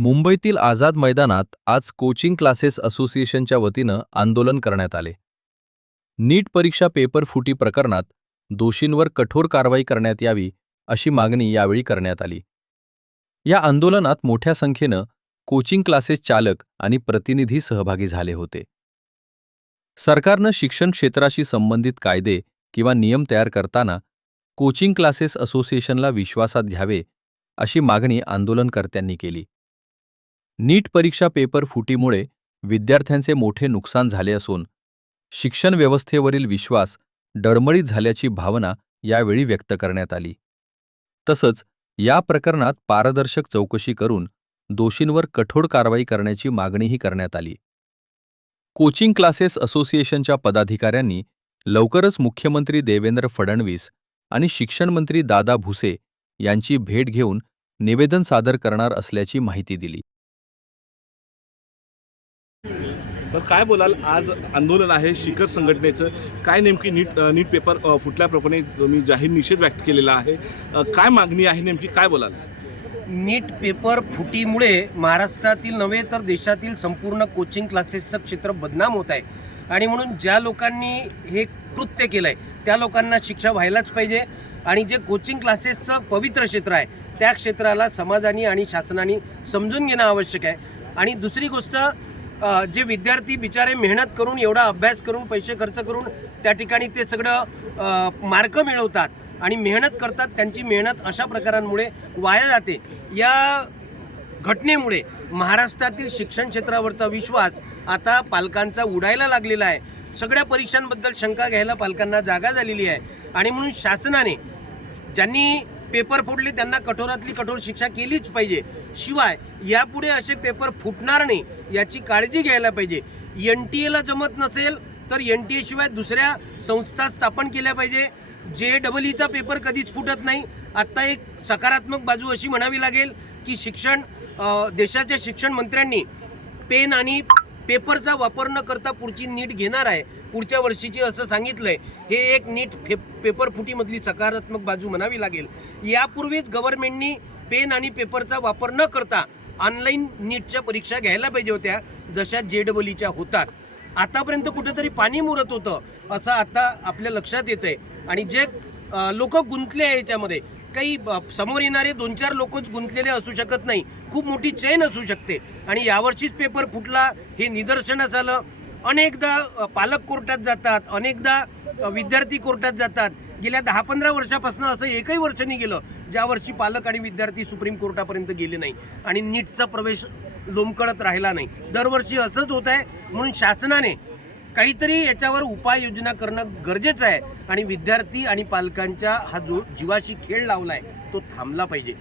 मुंबईतील आझाद मैदानात आज कोचिंग क्लासेस असोसिएशनच्या वतीनं आंदोलन करण्यात आले. नीट परीक्षा पेपर फुटी प्रकरणात दोषींवर कठोर कारवाई करण्यात यावी अशी मागणी यावेळी करण्यात आली. या आंदोलनात मोठ्या संख्येनं कोचिंग क्लासेस चालक आणि प्रतिनिधी सहभागी झाले होते. सरकारनं शिक्षण क्षेत्राशी संबंधित कायदे किंवा नियम तयार करताना कोचिंग क्लासेस असोसिएशनला विश्वासात घ्यावे अशी मागणी आंदोलनकर्त्यांनी केली. नीट परीक्षा पेपर फुटीमुळे विद्यार्थ्यांचे मोठे नुकसान झाले असून शिक्षण व्यवस्थेवरील विश्वास डळमळीत झाल्याची भावना यावेळी व्यक्त करण्यात आली. तसंच या प्रकरणात पारदर्शक चौकशी करून दोषींवर कठोर कारवाई करण्याची मागणीही करण्यात आली. कोचिंग क्लासेस असोसिएशनच्या पदाधिकाऱ्यांनी लवकरच मुख्यमंत्री देवेंद्र फडणवीस आणि शिक्षण मंत्री दादा भुसे यांची भेट घेऊन निवेदन सादर करणार असल्याची माहिती दिली. सर, काय बोलाल? आज आंदोलन आहे शिखर संघटनेचं. काय नेमकी नीट पेपर फुटल्याप्रकरणी तुम्ही जाहीर निषेध व्यक्त केलेला आहे. काय मागणी आहे नेमकी, काय बोलाल? नीट पेपर फुटीमुळे महाराष्ट्रातील नव्हे तर देशातील संपूर्ण कोचिंग क्लासेसचं क्षेत्र बदनाम होत आहे आणि म्हणून ज्या लोकांनी हे कृत्य केलं आहे त्या लोकांना शिक्षा व्हायलाच पाहिजे. आणि जे कोचिंग क्लासेसचं पवित्र क्षेत्र आहे त्या क्षेत्राला समाजाने आणि शासनाने समजून घेणं आवश्यक आहे. आणि दुसरी गोष्ट, जे विद्यार्थी बिचारे मेहनत करून एवढा अभ्यास करून पैसे खर्च करून त्या ठिकाणी ते सगळं मार्क मिळवतात आणि मेहनत करतात, त्यांची मेहनत अशा प्रकारांमुळे वाया जाते. या घटनेमुळे महाराष्ट्रातील शिक्षण क्षेत्रावरचा विश्वास आता पालकांचा उडायला लागलेला आहे. सगळ्या परीक्षांबद्दल शंका घ्यायला पालकांना जागा झालेली आहे आणि म्हणून शासनाने ज्यांनी पेपर फोडले त्यांना कठोरातली कठोर शिक्षा केलीच पाहिजे. शिवाय यापुढे असे पेपर फुटणार नाही याची काळजी घ्यायला पाहिजे. NTA जमत नसेल तर NTA शिवाय दुसऱ्या संस्था स्थापन केल्या पाहिजे. JEEचा पेपर कधीच फुटत नाही. आत्ता एक सकारात्मक बाजू अशी म्हणावी लागेल की देशाच्या शिक्षण मंत्र्यांनी पेन आणि पेपरचा वापर न करता पुढची नीट घेणार आहे पुढच्या वर्षीची असं सांगितलंय. हे एक नीट पेपर फुटीमधली सकारात्मक बाजू म्हणावी लागेल. यापूर्वीच गव्हर्नमेंटनी पेन आणि पेपरचा वापर न करता ऑनलाईन नीटच्या परीक्षा घ्यायला पाहिजे होत्या जशा JEEच्या होतात. आतापर्यंत कुठेतरी पाणी मुरत होतं असं आता आपल्या लक्षात येत आहे. आणि जे लोक गुंतले आहे याच्यामध्ये, काही समोर येणारे 2-4 लोकच गुंतलेले असू शकत नाही, खूप मोठी चेन असू शकते. आणि यावर्षीच पेपर फुटला हे निदर्शनास आलं. अनेकदा पालक कोर्टात जातात, अनेकदा विद्यार्थी कोर्टात जातात. गेल्या 10-15 वर्षापासून असं एकही वर्ष नाही गेलं ज्या वर्षी पालक आणि विद्यार्थी सुप्रीम कोर्टापर्यंत गेले नाही आणि नीटचा प्रवेश लोंबकळत राहिला नाही. दरवर्षी असंच होत आहे. म्हणून शासनाने काहीतरी याच्यावर उपाययोजना करणं गरजेचं आहे आणि विद्यार्थी आणि पालकांच्या हा जो जीवाशी खेळ लावला आहे तो थांबला पाहिजे.